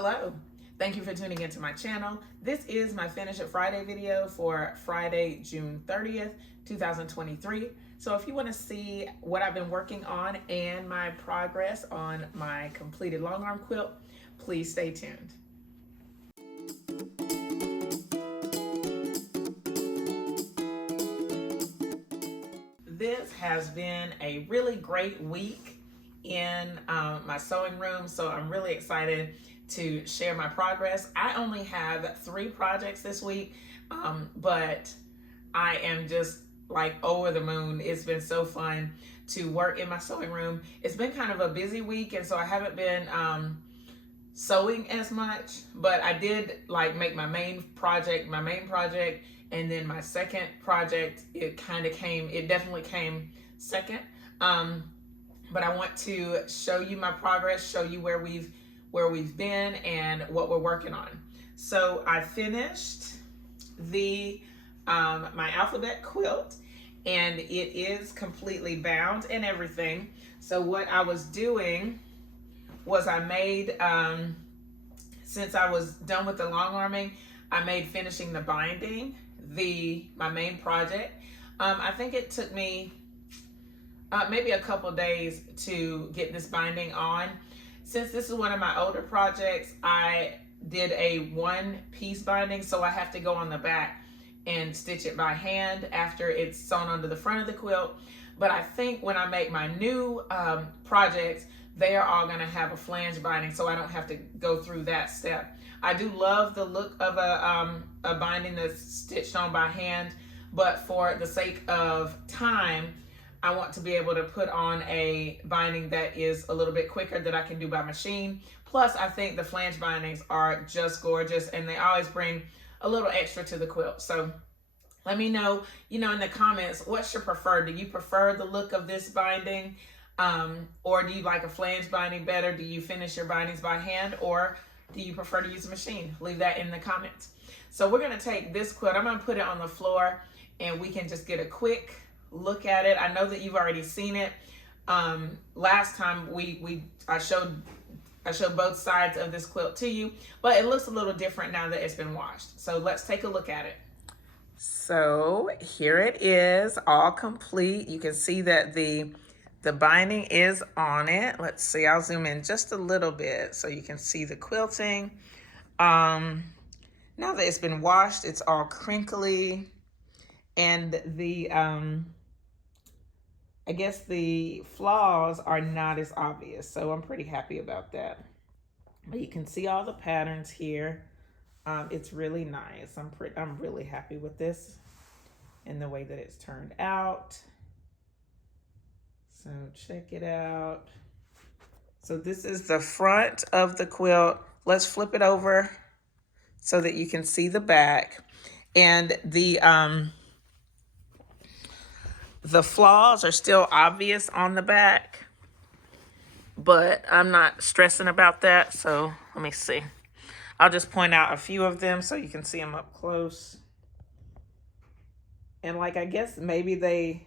Hello, thank you for tuning into my channel. This is my Finish It Friday video for Friday, June 30th, 2023. So if you want to see what I've been working on and my progress on my completed long arm quilt, please stay tuned. This has been a really great week in my sewing room, so I'm really excited to share my progress. I only have 3 projects this week, but I am just like over the moon. It's been so fun to work in my sewing room. It's been kind of a busy week, and so I haven't been sewing as much, but I did like make my main project, and then my second project, it definitely came second. But I want to show you my progress, show you where we've been and what we're working on. So I finished the my alphabet quilt, and it is completely bound and everything. So what I was doing was I made, since I was done with the long arming, I made finishing the binding my main project. I think it took me maybe a couple days to get this binding on. Since this is one of my older projects, I did a 1-piece binding, so I have to go on the back and stitch it by hand after it's sewn onto the front of the quilt. But I think when I make my new projects, they are all gonna have a flange binding, so I don't have to go through that step. I do love the look of a binding that's stitched on by hand, but for the sake of time, I want to be able to put on a binding that is a little bit quicker that I can do by machine. Plus, I think the flange bindings are just gorgeous, and they always bring a little extra to the quilt. So let me know, in the comments, what's your preferred? Do you prefer the look of this binding? Or do you like a flange binding better? Do you finish your bindings by hand, or do you prefer to use a machine? Leave that in the comments. So we're gonna take this quilt, I'm gonna put it on the floor, and we can just get a quick look at it. I know that you've already seen it. Last time I showed both sides of this quilt to you, but it looks a little different now that it's been washed. So let's take a look at it. So here it is, all complete. You can see that the binding is on it. Let's see, I'll zoom in just a little bit so you can see the quilting. Now that it's been washed, it's all crinkly, and the I guess the flaws are not as obvious, so I'm pretty happy about that. But you can see all the patterns here. It's really nice. I'm really happy with this and the way that it's turned out. So check it out. So this is the front of the quilt. Let's flip it over so that you can see the back. And the flaws are still obvious on the back, but I'm not stressing about that. So let me see. I'll just point out a few of them so you can see them up close. And like, I guess maybe the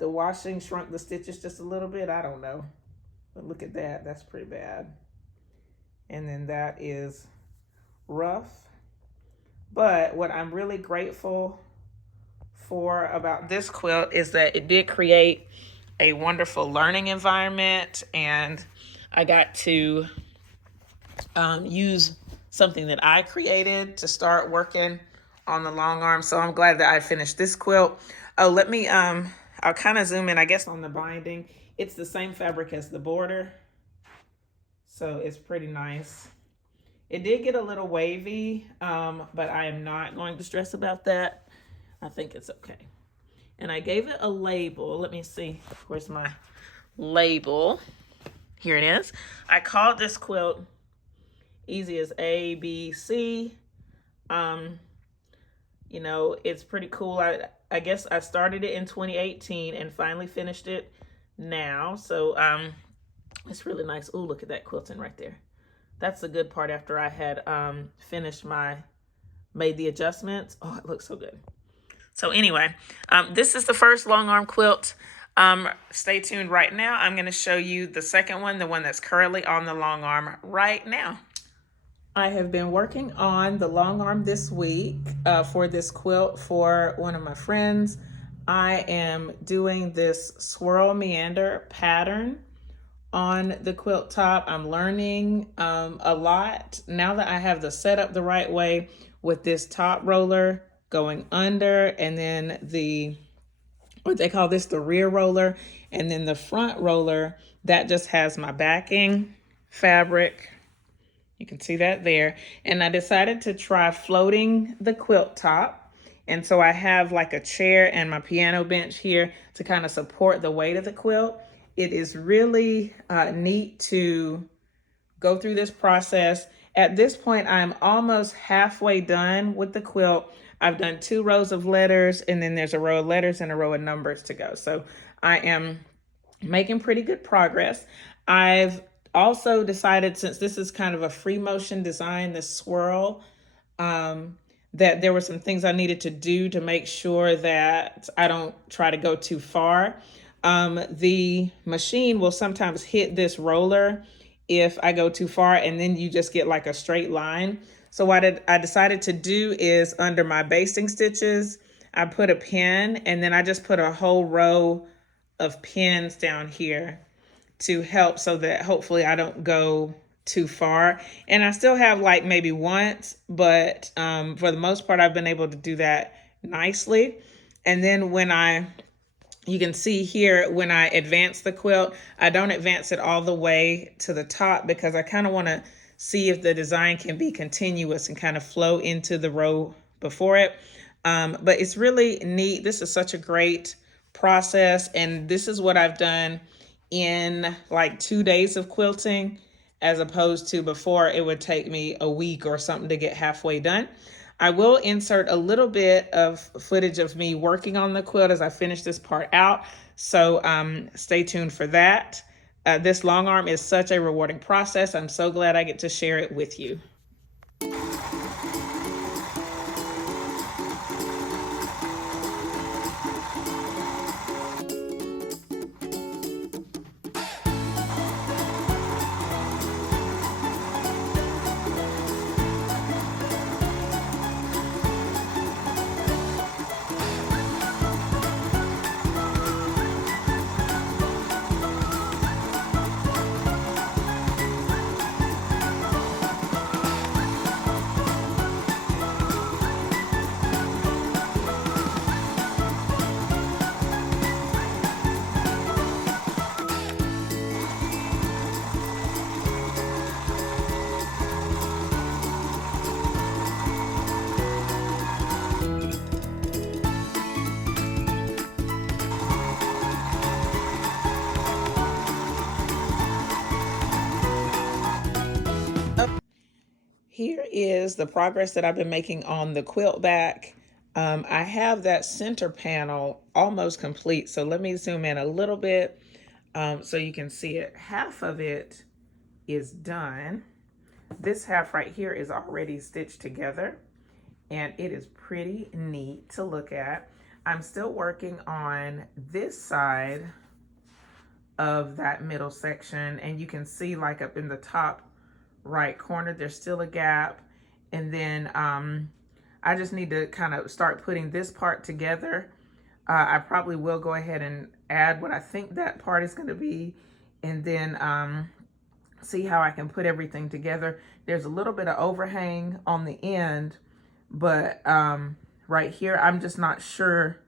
washing shrunk the stitches just a little bit. I don't know. But look at that. That's pretty bad. And then that is rough. But what I'm really grateful for about this quilt is that it did create a wonderful learning environment, and I got to use something that I created to start working on the long arm. So I'm glad that I finished this quilt. Oh, let me I'll kind of zoom in, I guess, on the binding. It's the same fabric as the border, so it's pretty nice. It did get a little wavy, but I am not going to stress about that. I think it's okay. And I gave it a label. Let me see. Where's my label? Here it is. I called this quilt Easy as A, B, C. It's pretty cool. I guess I started it in 2018 and finally finished it now. So it's really nice. Oh, look at that quilting right there. That's the good part after I had made the adjustments. Oh, it looks so good. So anyway, this is the first long arm quilt Stay tuned right now. I'm going to show you the second one, the one that's currently on the long arm right now. I have been working on the long arm this week for this quilt for one of my friends. I am doing this swirl meander pattern on the quilt top. I'm learning a lot now that I have the setup the right way with this top roller going under, and then what they call this, the rear roller, and then the front roller that just has my backing fabric. You can see that there. And I decided to try floating the quilt top. And so I have like a chair and my piano bench here to kind of support the weight of the quilt. It is really neat to go through this process. At this point, I'm almost halfway done with the quilt. I've done 2 rows of letters, and then there's a row of letters and a row of numbers to go. So I am making pretty good progress. I've also decided, since this is kind of a free motion design, this swirl, that there were some things I needed to do to make sure that I don't try to go too far. The machine will sometimes hit this roller if I go too far, and then you just get like a straight line. So what I decided to do is, under my basting stitches, I put a pin, and then I just put a whole row of pins down here to help, so that hopefully I don't go too far. And I still have like maybe once, but for the most part, I've been able to do that nicely. And then you can see here, when I advance the quilt, I don't advance it all the way to the top because I kind of want to see if the design can be continuous and kind of flow into the row before it. But it's really neat. This is such a great process, and this is what I've done in like 2 days of quilting, as opposed to before it would take me a week or something to get halfway done. I will insert a little bit of footage of me working on the quilt as I finish this part out, so stay tuned for that. This long arm is such a rewarding process. I'm so glad I get to share it with you. Here is the progress that I've been making on the quilt back. I have that center panel almost complete. So let me zoom in a little bit so you can see it. Half of it is done. This half right here is already stitched together, and it is pretty neat to look at. I'm still working on this side of that middle section, and you can see like up in the top right corner there's still a gap, and then I just need to kind of start putting this part together. I probably will go ahead and add what I think that part is going to be, and then see how I can put everything together. There's a little bit of overhang on the end, but right here I'm just not sure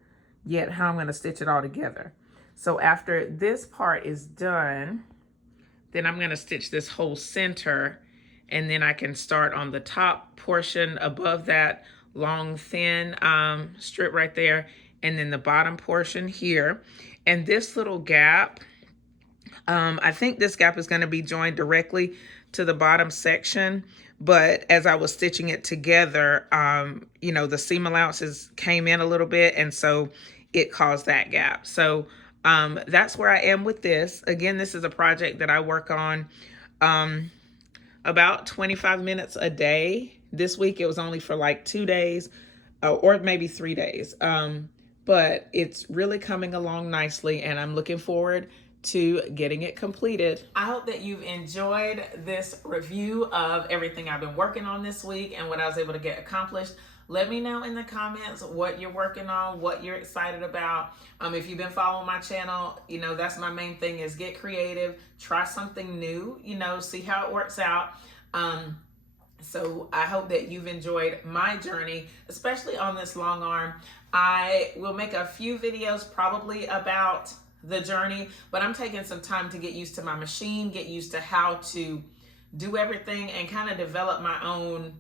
yet how I'm going to stitch it all together. So after this part is done, then I'm going to stitch this whole center, and then I can start on the top portion above that long thin strip right there, and then the bottom portion here. And this little gap, I think this gap is going to be joined directly to the bottom section, but as I was stitching it together, you know, the seam allowances came in a little bit, and so it caused that gap. So that's where I am with this. Again, this is a project that I work on about 25 minutes a day. This week it was only for like 2 days, or maybe 3 days. but it's really coming along nicely, and I'm looking forward to getting it completed. I hope that you've enjoyed this review of everything I've been working on this week and what I was able to get accomplished. Let me know in the comments what you're working on, what you're excited about. If you've been following my channel, you know, that's my main thing, is get creative, try something new, you know, see how it works out. So I hope that you've enjoyed my journey, especially on this long arm. I will make a few videos probably about the journey, but I'm taking some time to get used to my machine, get used to how to do everything, and kind of develop my own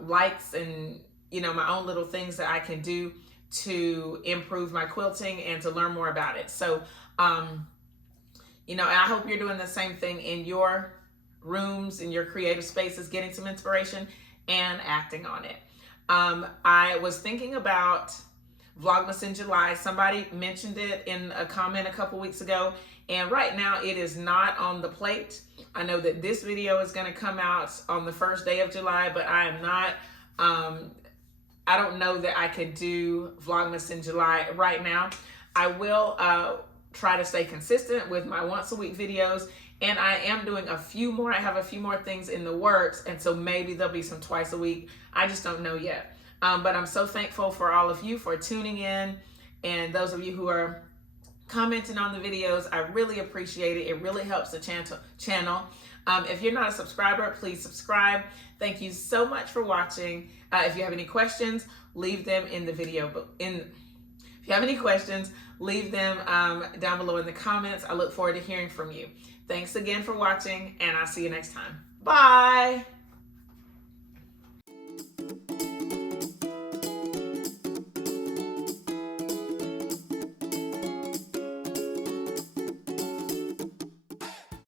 likes and, you know, my own little things that I can do to improve my quilting and to learn more about it. So, you know, and I hope you're doing the same thing in your rooms, in your creative spaces, getting some inspiration and acting on it. I was thinking about Vlogmas in July. Somebody mentioned it in a comment a couple weeks ago, and right now it is not on the plate. I know that this video is going to come out on the first day of July, but I am not, I don't know that I could do Vlogmas in July right now. I will try to stay consistent with my once a week videos, and I am doing a few more. I have a few more things in the works, and so maybe there'll be some twice a week. I just don't know yet. But I'm so thankful for all of you for tuning in, and those of you who are commenting on the videos. I really appreciate it. It really helps the channel. If you're not a subscriber, please subscribe. Thank you so much for watching. If you have any questions, leave them in the video. If you have any questions, leave them down below in the comments. I look forward to hearing from you. Thanks again for watching, and I'll see you next time. Bye.